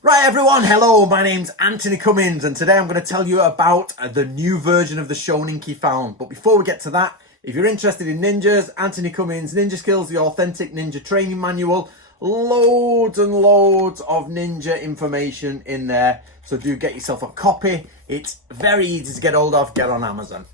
Right everyone, hello, my name's Anthony Cummins and today I'm going to tell you about the new version of the Shoninki found. But before we get to that, if you're interested in ninjas, Anthony Cummins, Ninja Skills, the authentic ninja training manual, loads and loads of ninja information in there. So do get yourself a copy. It's very easy to get hold of, get on Amazon.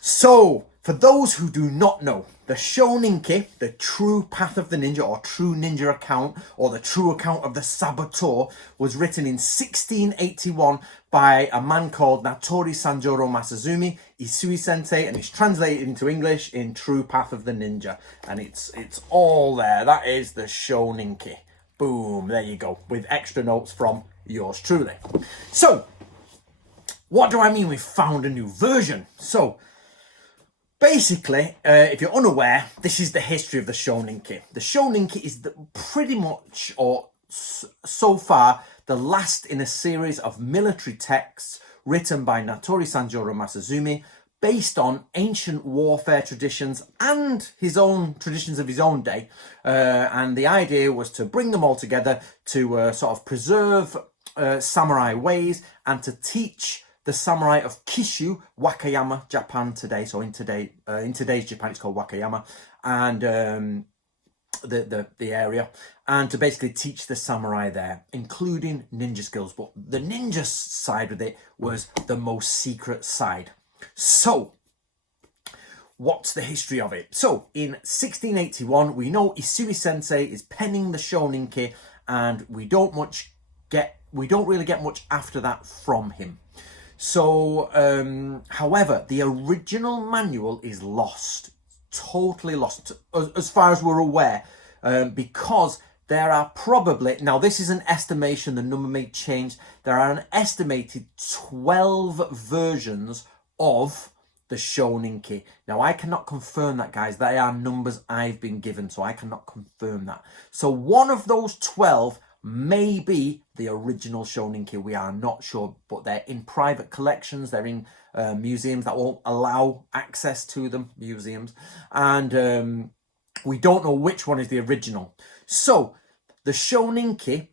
So, for those who do not know, the Shoninki, the true path of the ninja or true ninja account or the true account of the saboteur was written in 1681 by a man called Natori Sanjuro Masazumi, Isui Sensei, and it's translated into English in True Path of the Ninja. And it's all there. That is the Shoninki. Boom, there you go, with extra notes from yours truly. So, what do I mean we found a new version? So, basically, if you're unaware, this is the history of the Shoninki. The Shoninki is pretty much, or so far, the last in a series of military texts written by Natori Sanjuro Masazumi, based on ancient warfare traditions and his own traditions of his own day. And the idea was to bring them all together to sort of preserve samurai ways and to teach the samurai of Kishu, Wakayama, Japan today. So in today's Japan, it's called Wakayama, and the area, and to basically teach the samurai there, including ninja skills. But the ninja side of it was the most secret side. So, what's the history of it? So, in 1681, we know Isui Sensei is penning the Shoninki, and we don't really get much after that from him. So, however, the original manual is lost, totally lost, as far as we're aware, because there are probably, now this is an estimation, the number may change, there are an estimated 12 versions of the Shoninki. Now, I cannot confirm that, guys. They are numbers I've been given, so I cannot confirm that. So one of those 12 may be the original Shoninki. We are not sure, but they're in private collections. They're in museums that won't allow access to them, museums. And we don't know which one is the original. So the Shoninki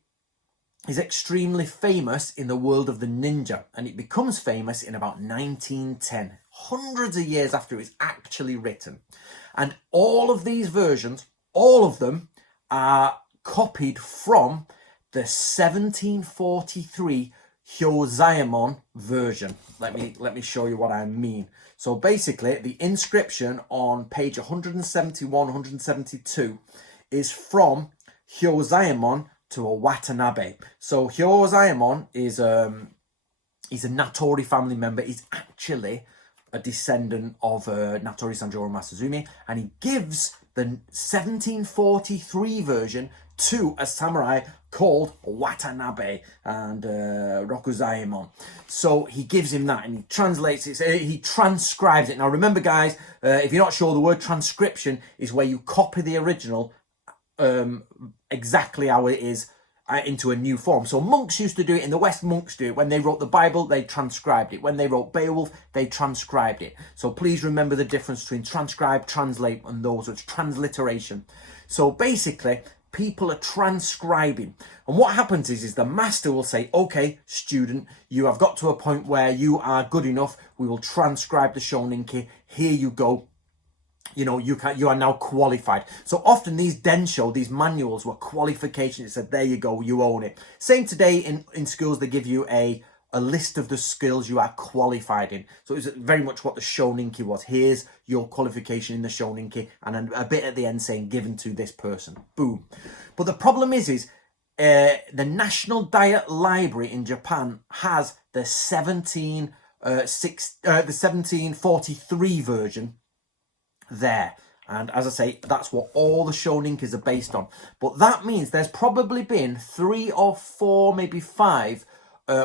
is extremely famous in the world of the ninja, and it becomes famous in about 1910, hundreds of years after it was actually written. And all of these versions, all of them, are copied from the 1743 Hyozaemon version. Let me show you what I mean. So basically, the inscription on page 171, 172 is from Hyozaemon to a Watanabe. So Hyozaemon is he's a Natori family member. He's actually a descendant of Natori Sanjuro Masazumi, and he gives the 1743 version to a samurai called Watanabe and Rokuzaemon. So he gives him that and he translates it, he transcribes it. Now remember, guys, if you're not sure, the word transcription is where you copy the original exactly how it is into a new form. So monks used to do it. In the West, monks do it. When they wrote the Bible, they transcribed it. When they wrote Beowulf, they transcribed it. So please remember the difference between transcribe, translate, and those. It's transliteration. So basically, people are transcribing. And what happens is the master will say, okay, student, you have got to a point where you are good enough. We will transcribe the Shoninki. Here you go. You know, you are now qualified. So often these densho, these manuals were qualifications. It said, there you go, you own it. Same today in schools, they give you a list of the skills you are qualified in. So it was very much what the Shoninki was. Here's your qualification in the Shoninki, and a bit at the end saying given to this person. Boom. But the problem is the National Diet Library in Japan has the 1743 version there. And as I say, that's what all the Shoninkis are based on. But that means there's probably been 3 or 4, maybe 5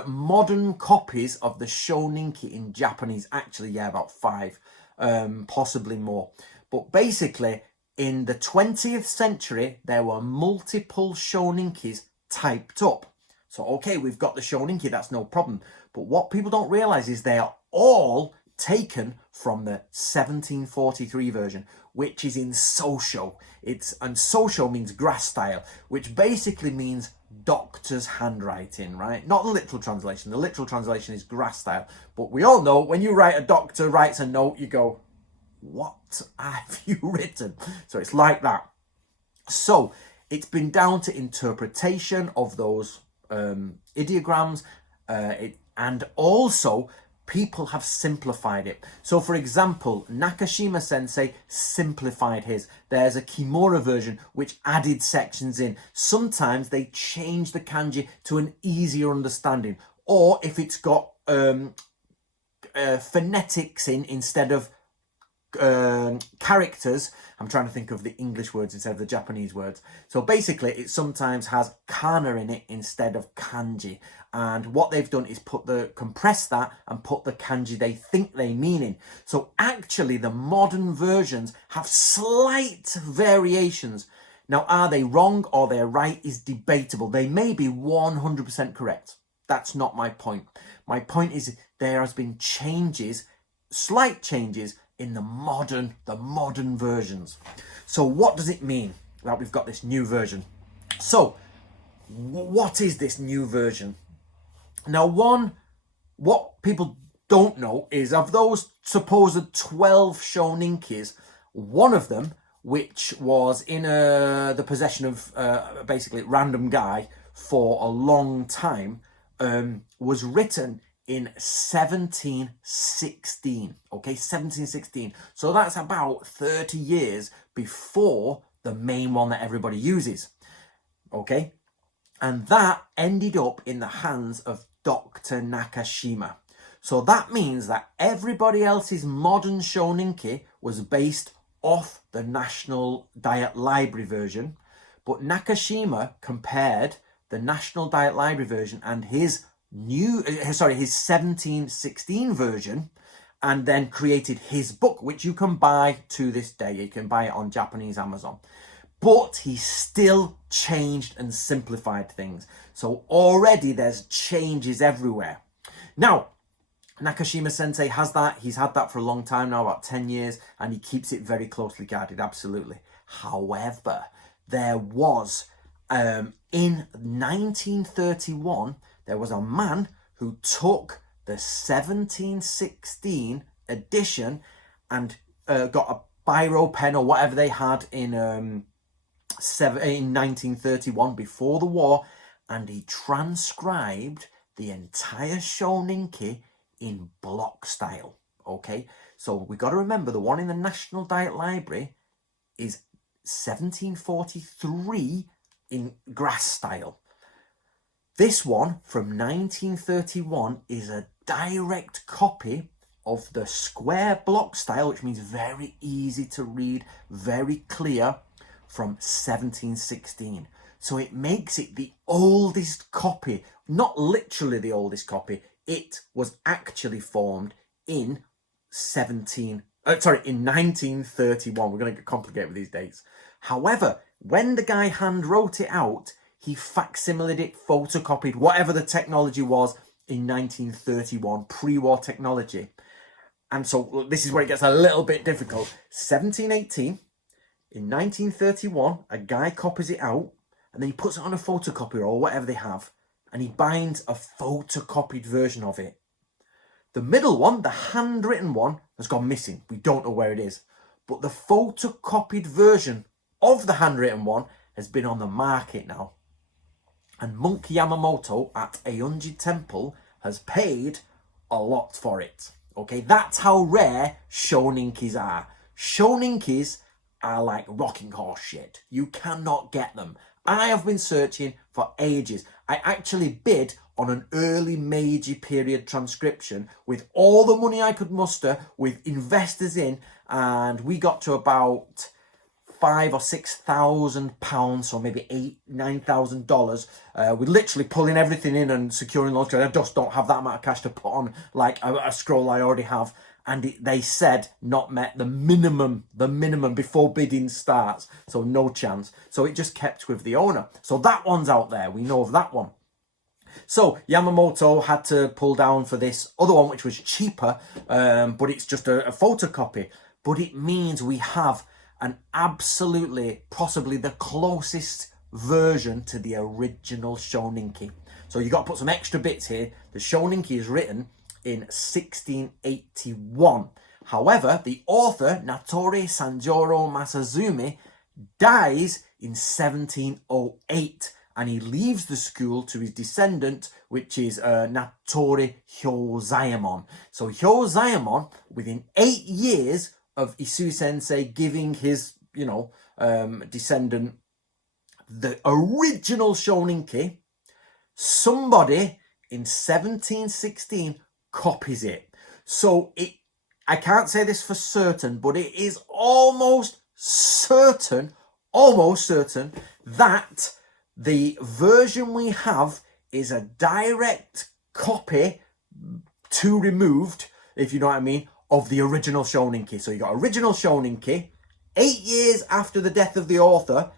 modern copies of the Shoninki in Japanese. Actually, yeah, about 5, possibly more. But basically, in the 20th century, there were multiple Shoninkis typed up. So, okay, we've got the Shoninki, that's no problem. But what people don't realize is they are all taken from the 1743 version, which is in Sosho. And Sosho means grass style, which basically means doctor's handwriting, right? Not the literal translation. The literal translation is grass style. But we all know when you write, a doctor writes a note, you go, what have you written? So it's like that. So it's been down to interpretation of those ideograms, and also people have simplified it. So for example, Nakashima sensei simplified his. There's a Kimura version which added sections in. Sometimes they change the kanji to an easier understanding, or if it's got phonetics in instead of characters. I'm trying to think of the English words instead of the Japanese words. So basically it sometimes has kana in it instead of kanji, and what they've done is compress that and put the kanji they think they mean in. So actually the modern versions have slight variations. Now, are they wrong or they're right is debatable. They may be 100% correct. That's not my point. My point is there has been changes, slight changes in the modern versions. So what does it mean that we've got this new version? So what is this new version? Now, what people don't know is of those supposed 12 Shoninkis, one of them, which was in the possession of basically random guy for a long time, was written in 1716, okay, 1716. So that's about 30 years before the main one that everybody uses, okay? And that ended up in the hands of Dr. Nakashima. So that means that everybody else's modern Shoninki was based off the National Diet Library version, but Nakashima compared the National Diet Library version and his 1716 version, and then created his book, which you can buy to this day. You can buy it on Japanese Amazon. But he still changed and simplified things. So already there's changes everywhere. Now, Nakashima Sensei has that. He's had that for a long time now, about 10 years, and he keeps it very closely guarded, absolutely. However, there was, in 1931, there was a man who took the 1716 edition and got a biro pen or whatever they had in 1931 before the war, and he transcribed the entire Shoninki in block style. Okay, so we got to remember the one in the National Diet Library is 1743 in grass style. This one from 1931 is a direct copy of the square block style, which means very easy to read, very clear, from 1716. So it makes it the oldest copy, not literally the oldest copy. It was actually formed in 1931. We're going to get complicated with these dates. However, when the guy hand wrote it out, he facsimilated it, photocopied, whatever the technology was in 1931, pre-war technology. And so this is where it gets a little bit difficult. 1718, in 1931, a guy copies it out, and then he puts it on a photocopier or whatever they have, and he binds a photocopied version of it. The middle one, the handwritten one, has gone missing. We don't know where it is. But the photocopied version of the handwritten one has been on the market now. And Monk Yamamoto at Eunji Temple has paid a lot for it. Okay, that's how rare Shoninkis are. Shoninkis are like rocking horse shit. You cannot get them. I have been searching for ages. I actually bid on an early Meiji period transcription with all the money I could muster, with investors in, and we got to about £5,000 or £6,000, so maybe $9,000. We're literally pulling everything in and securing loans because I just don't have that amount of cash to put on like a scroll I already have. And they said not met the minimum before bidding starts, so no chance. So it just kept with the owner. So that one's out there. We know of that one. So Yamamoto had to pull down for this other one, which was cheaper, but it's just a photocopy. But it means we have an absolutely, possibly the closest version to the original Shoninki. So you got to put some extra bits here. The Shoninki is written in 1681. However, the author, Natori Sanjuro Masazumi, dies in 1708, and he leaves the school to his descendant, which is Natori Hyozayamon. So Hyozayamon, within 8 years of Isui Sensei giving his, descendant the original Shoninki, somebody in 1716 copies it. So I can't say this for certain, but it is almost certain that the version we have is a direct copy, two removed, if you know what I mean, of the original Shoninki. So you got original Shoninki, 8 years after the death of the author.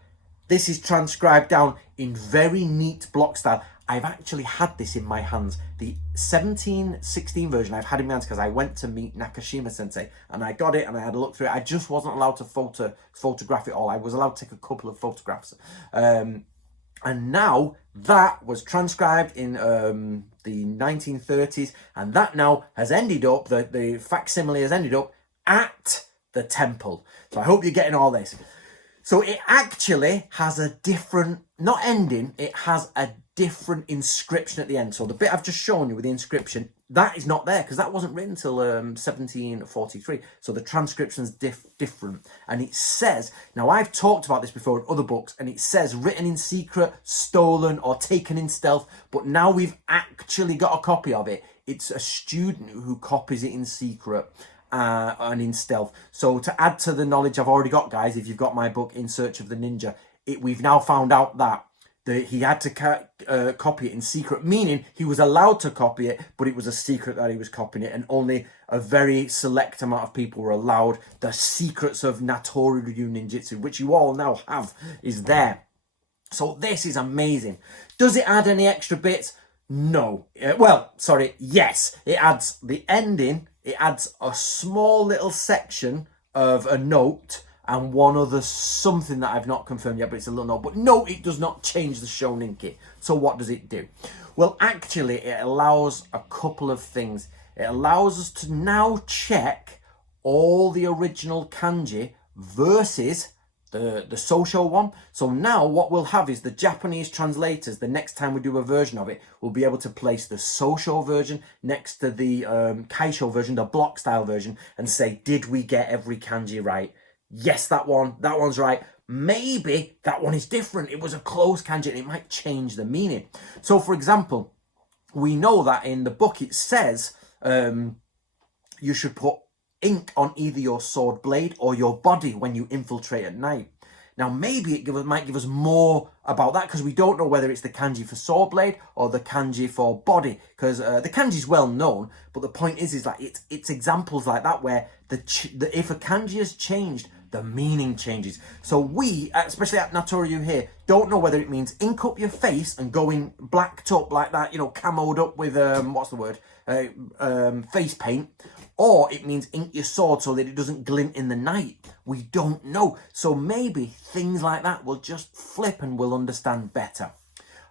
This is transcribed down in very neat block style. I've actually had this in my hands. The 1716 version I've had in my hands because I went to meet Nakashima Sensei and I got it and I had a look through it. I just wasn't allowed to photograph it all. I was allowed to take a couple of photographs. And now that was transcribed in the 1930s, and that now has ended up, the facsimile has ended up at the temple. So I hope you're getting all this. So it actually has a different, not ending, it has a different inscription at the end. So the bit I've just shown you with the inscription, that is not there because that wasn't written until 1743. So the transcription's different. And it says, now I've talked about this before in other books, and it says written in secret, stolen, or taken in stealth. But now we've actually got a copy of it. It's a student who copies it in secret. And in stealth. So to add to the knowledge I've already got, guys, if you've got my book In Search of the Ninja, we've now found out that he had to copy it in secret, meaning he was allowed to copy it, but it was a secret that he was copying it, and only a very select amount of people were allowed. The secrets of Natori Ryu Ninjutsu, which you all now have, is there. So this is amazing. Does it add any extra bits? No. Yes. It adds the ending. It adds a small little section of a note and one other something that I've not confirmed yet, but it's a little note. But no, it does not change the Shoninki. So what does it do? Well, actually, it allows a couple of things. It allows us to now check all the original kanji versus the Sosho one. So now what we'll have is the Japanese translators, the next time we do a version of it, will be able to place the Sosho version next to the Kaisho version, the block style version, and say, did we get every kanji right? Yes, that one's right. Maybe that one is different. It was a close kanji and it might change the meaning. So for example, we know that in the book it says you should put ink on either your sword blade or your body when you infiltrate at night. Now, maybe it might give us more about that because we don't know whether it's the kanji for sword blade or the kanji for body, because the kanji is well known. But the point is that it's examples like that where if a kanji has changed, the meaning changes. So we, especially at Natoryu here, don't know whether it means ink up your face and going blacked up like that, camoed up with face paint, or it means ink your sword so that it doesn't glint in the night. We don't know. So maybe things like that will just flip and we'll understand better.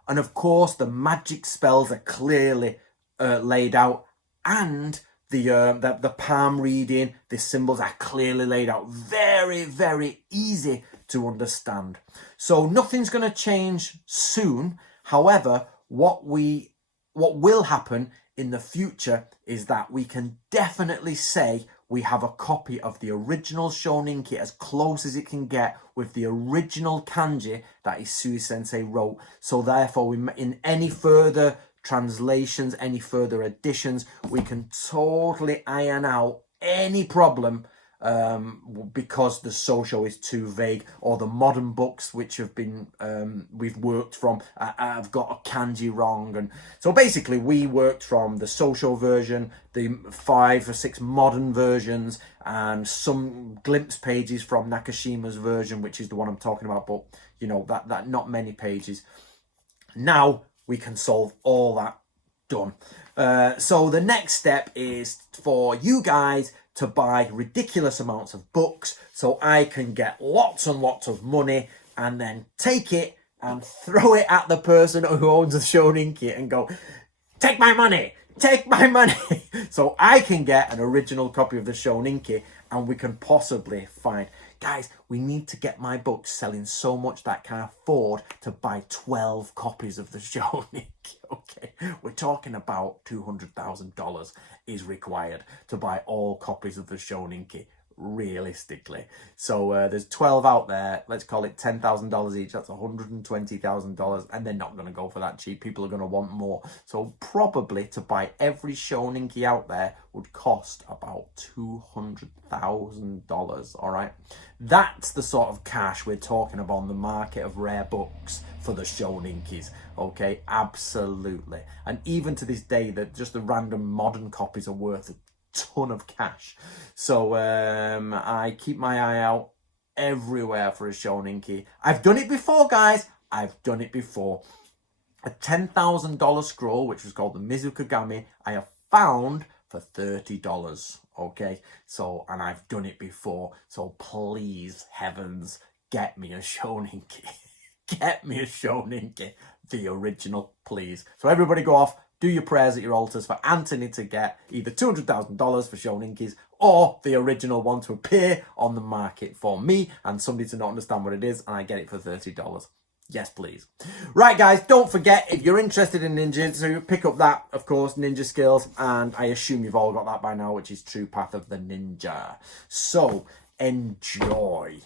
And of course, the magic spells are clearly laid out, and the palm reading, the symbols are clearly laid out. Very, very easy to understand. So nothing's going to change soon. However, what will happen in the future is that we can definitely say we have a copy of the original Shoninki as close as it can get with the original kanji that Isui Sensei wrote. So therefore, in any further translations, any further additions, we can totally iron out any problem because the Sosho is too vague, or the modern books which have been we've worked from have got a kanji wrong. And so basically we worked from the Sosho version, the 5 or 6 modern versions, and some glimpse pages from Nakashima's version, which is the one I'm talking about, but that not many pages. Now we can solve all that. Done. So the next step is for you guys to buy ridiculous amounts of books so I can get lots and lots of money and then take it and throw it at the person who owns the Shoninki and go, take my money, take my money. So I can get an original copy of the Shoninki and we can possibly find, guys, we need to get my books selling so much that I can afford to buy 12 copies of the Shoninki. Okay, we're talking about $200,000 is required to buy all copies of the Shoninki, realistically. So there's 12 out there, let's call it $10,000 each, that's $120,000, and they're not going to go for that cheap. People are going to want more. So probably to buy every Shoninki out there would cost about $200,000. all right, that's the sort of cash we're talking about on the market of rare books for the Shoninkis. Okay, absolutely. And even to this day, that just the random modern copies are worth a ton of cash. So I keep my eye out everywhere for a Shoninki. I've done it before, guys. I've done it before. A $10,000 scroll, which was called the Mizukagami, I have found for $30. Okay, so, and I've done it before. So please, heavens, get me a Shoninki. Get me a Shoninki, the original, please. So everybody go off, do your prayers at your altars for Anthony to get either $200,000 for Shoninkis or the original one to appear on the market for me and somebody to not understand what it is, and I get it for $30. Yes, please. Right, guys, don't forget, if you're interested in ninjas, so you pick up that, of course, Ninja Skills, and I assume you've all got that by now, which is True Path of the Ninja. So, enjoy.